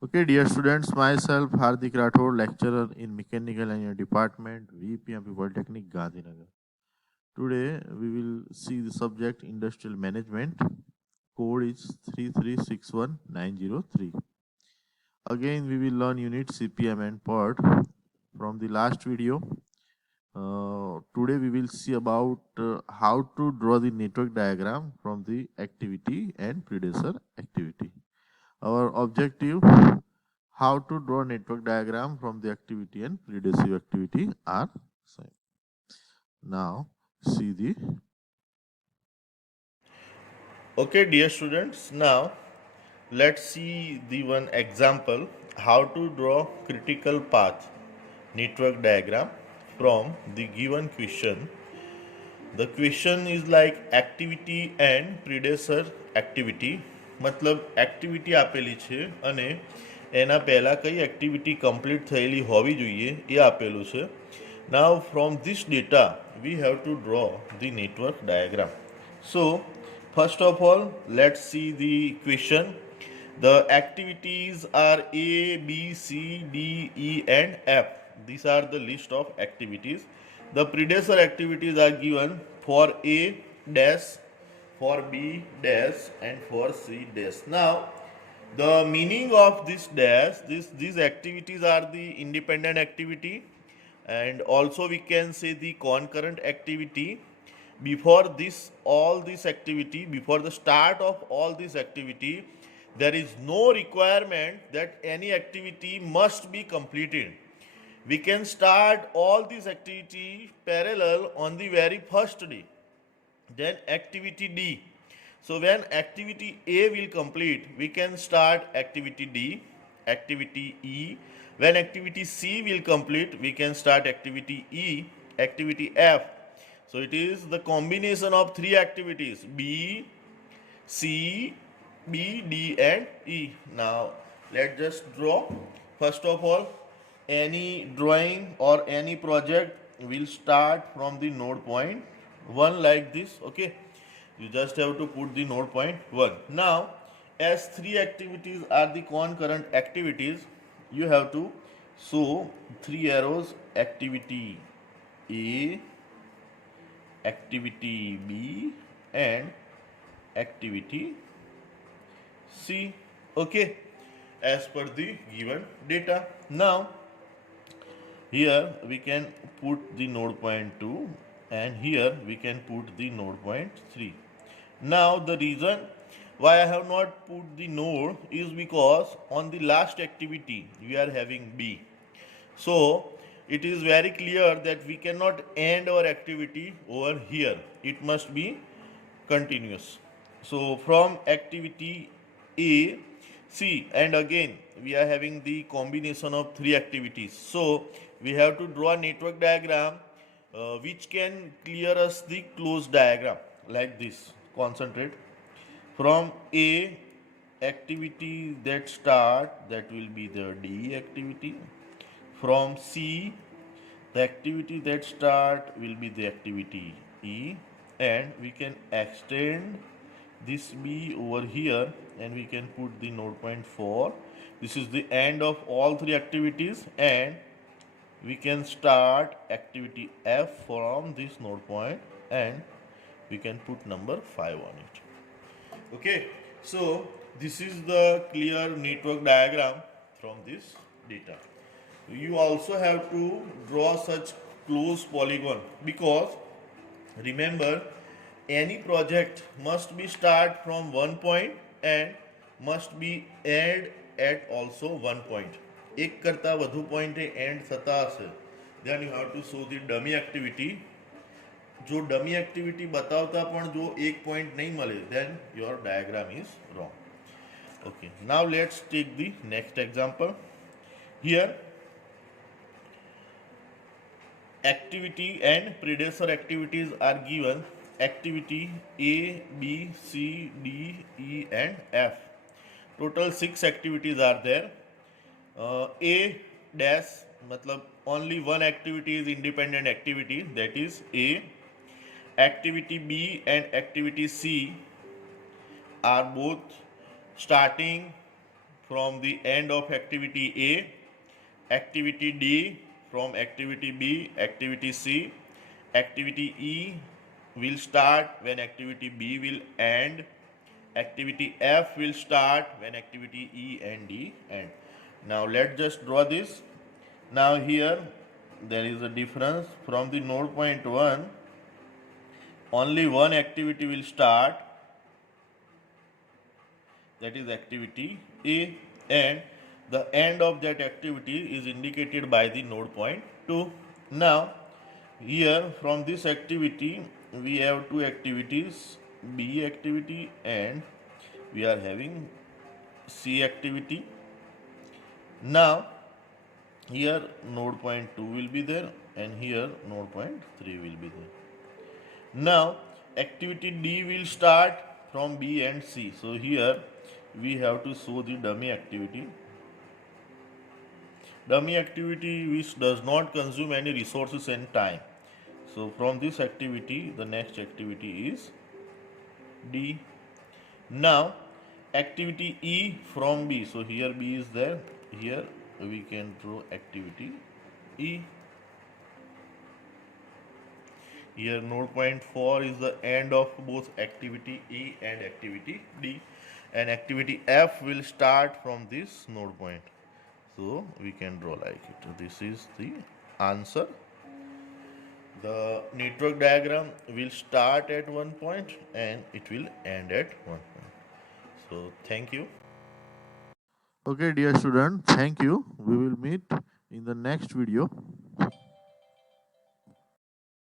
Okay, dear students, myself Hardik Rathod, lecturer in Mechanical Engineering Department, VPMP Polytechnic, Gandhinagar. Today we will see the subject Industrial Management. Code is 3361903. Again, we will learn unit CPM and PERT from the last video. Today we will see about how to draw the network diagram from the activity and predecessor activity. Our objective: how to draw network diagram from the activity and predecessor activity are same. Now see the Okay, dear students, now let's see the one example how to draw critical path network diagram from the given question. The question is like activity and predecessor activity मतलब activity આપેલી છે અને એના પહેલાં કઈ activity complete થયેલી હોવી જોઈએ એ આપેલું છે. Now from this data we have to draw the network diagram. So first of all, let's see the question. The activities are A, B, C, D, E and F. These are the list of activities. The predecessor activities are given for A dash, for B dash and for C dash. Now the meaning of this dash, these activities are the independent activity and also we can say the concurrent activity. Before this activity, before the start of all this activity, there is no requirement that any activity must be completed. We can start all these activity parallel on the very first day. Then activity D. So when activity A will complete, we can start activity D, activity E. When activity C will complete, we can start activity E, activity F. So it is the combination of three activities B, C, B, D and E. Now let's just draw. First of all, any drawing or any project will start from the node point 1 like this. Okay, you just have to put the node point 1. Now as three activities are the concurrent activities, you have to show three arrows: activity A, activity B and activity C. Okay, as per the given data. Now here we can put the node point 2 and here we can put the node point 3. Now the reason why I have not put the node is because on the last activity we are having B. So it is very clear that we cannot end our activity over here. It must be continuous. So from activity A, C, and again we are having the combination of three activities. So we have to draw a network diagram which can clear us the closed diagram like this. Concentrate. From A, activity that start, that will be the D activity. From C, the activity that start will be the activity E, and we can extend this B over here and we can put the node point 4. This is the end of all three activities and we can start activity F from this node point and we can put number 5 on it. Okay, so this is the clear network diagram from this data. You also have to draw such close polygon because remember any project must be start from one point and must be end at also one point. એક કરતા વધુ પોઈન્ટે and થતા હશે then you have to show the dummy activity. જો dummy activity બતાવતા પણ જો એક પોઈન્ટ નહીં મળે then your diagram is wrong. Okay, now let's take the next example. Here activity and predecessor activities are given. Activity A, B, C, D, E and F. Total 6 activities are there. A dash matlab only one activity is independent activity, that is A. Activity B and activity C are both starting from the end of activity A, activity D from activity B, activity C, activity E will start when activity B will end, activity F will start when activity E and D end. Now let's just draw this. Now here there is a difference from the node point 1, only one activity will start, that is activity A, and the end of that activity is indicated by the node point 2. Now here from this activity we have two activities, B activity and we are having C activity. Now here node point 2 will be there and here node point 3 will be there. Now activity D will start from B and C. So here we have to show the dummy activity. Dummy activity which does not consume any resources and time. So from this activity the next activity is D. Now activity E from B. So here B is there. Here we can draw activity E. Here node point 4 is the end of both activity E and activity D, and activity F will start from this node point. So we can draw like it. This is the answer. The network diagram will start at one point and it will end at one point. So thank you. Okay, dear student, thank you. We will meet in the next video.